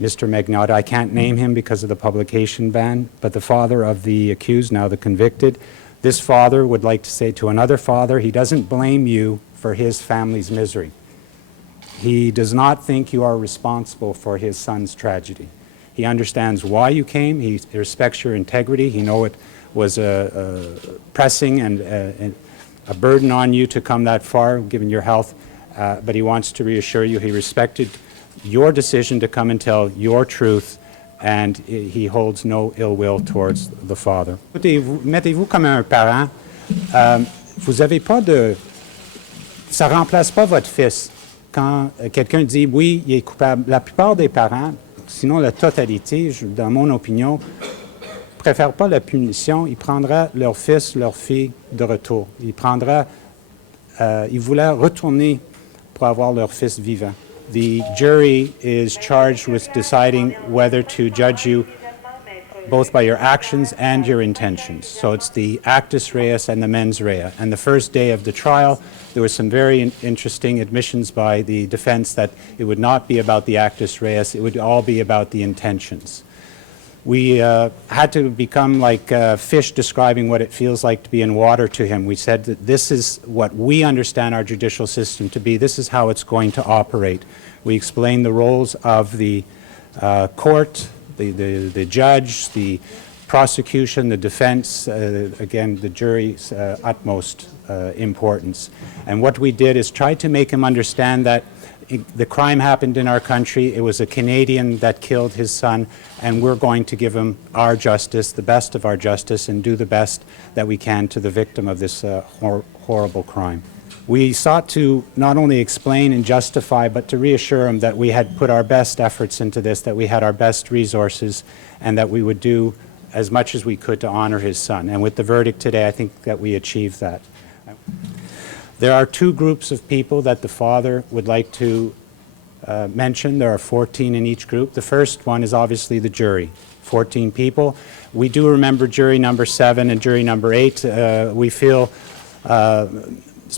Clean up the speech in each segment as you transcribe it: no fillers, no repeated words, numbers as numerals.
Mr. Magnotta. I can't name him because of the publication ban, but the father of the accused, now the convicted. This father would like to say to another father, he doesn't blame you for his family's misery. He does not think you are responsible for his son's tragedy. He understands why you came. He respects your integrity. He knows it was pressing and a burden on you to come that far, given your health, but he wants to reassure you he respected your decision to come and tell your truth, and he holds no ill will towards the father. Mettez-vous comme un parent. Vous avez pas de... Ça remplace pas votre fils. Quand quelqu'un dit oui, il est coupable, la plupart des parents, sinon la totalité, dans mon opinion, ne préfèrent pas la punition. Ils prendraient leur fils, leur fille de retour. Ils voulaient retourner pour avoir leur fils vivant. The jury is charged with deciding whether to judge you both by your actions and your intentions. So it's the actus reus and the mens rea. And the first day of the trial, there were some very interesting admissions by the defense that it would not be about the actus reus, it would all be about the intentions. We had to become like fish describing what it feels like to be in water to him. We said that this is what we understand our judicial system to be. This is how it's going to operate. We explained the roles of the court, the judge, the prosecution, the defense, again, the jury's utmost importance. And what we did is try to make him understand that the crime happened in our country. It was a Canadian that killed his son, and we're going to give him our justice, the best of our justice, and do the best that we can to the victim of this horrible crime. We sought to not only explain and justify, but to reassure him that we had put our best efforts into this, that we had our best resources, and that we would do as much as we could to honor his son. And with the verdict today, I think that we achieved that. There are two groups of people that the father would like to mention. There are 14 in each group. The first one is obviously the jury, 14 people. We do remember jury number 7 and jury number 8. We feel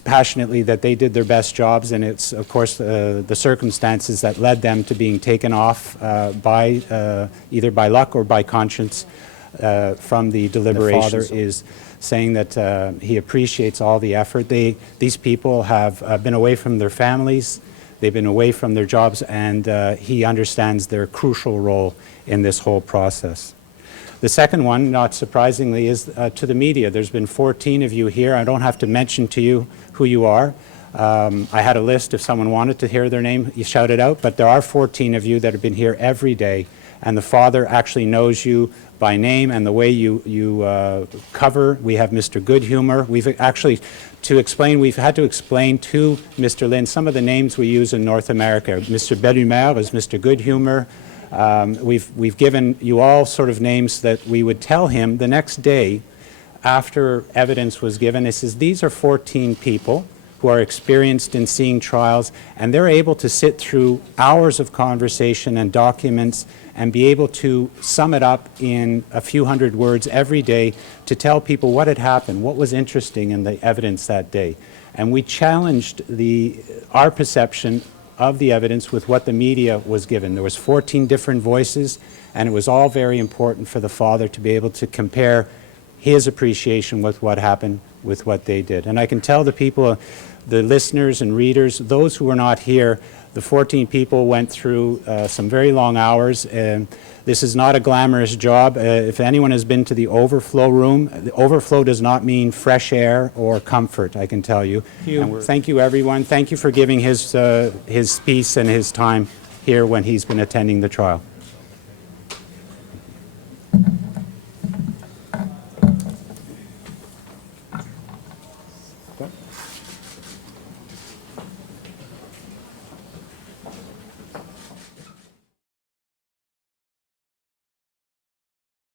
passionately that they did their best jobs, and it's, of course, the circumstances that led them to being taken off either by luck or by conscience from the deliberations. The father is saying that he appreciates all the effort. These people have been away from their families, they've been away from their jobs, and he understands their crucial role in this whole process. The second one, not surprisingly, is to the media. There's been 14 of you here. I don't have to mention to you who you are. I had a list. If someone wanted to hear their name, you shout it out. But there are 14 of you that have been here every day, and the father actually knows you by name and the way you cover. We have Mr. Good Humor. We've actually, we've had to explain to Mr. Lin some of the names we use in North America. Mr. Belle Humeur is Mr. Good Humor. We've given you all sort of names that we would tell him the next day after evidence was given. It says these are 14 people who are experienced in seeing trials, and they're able to sit through hours of conversation and documents and be able to sum it up in a few hundred words every day to tell people what had happened, what was interesting in the evidence that day. And we challenged our perception of the evidence with what the media was given. There was 14 different voices, and it was all very important for the father to be able to compare his appreciation with what happened with what they did. And I can tell the people, the listeners and readers, those who were not here, the 14 people went through some very long hours. This is not a glamorous job. If anyone has been to the overflow room, the overflow does not mean fresh air or comfort, I can tell you. Thank you, everyone. Thank you for giving his piece and his time here when he's been attending the trial.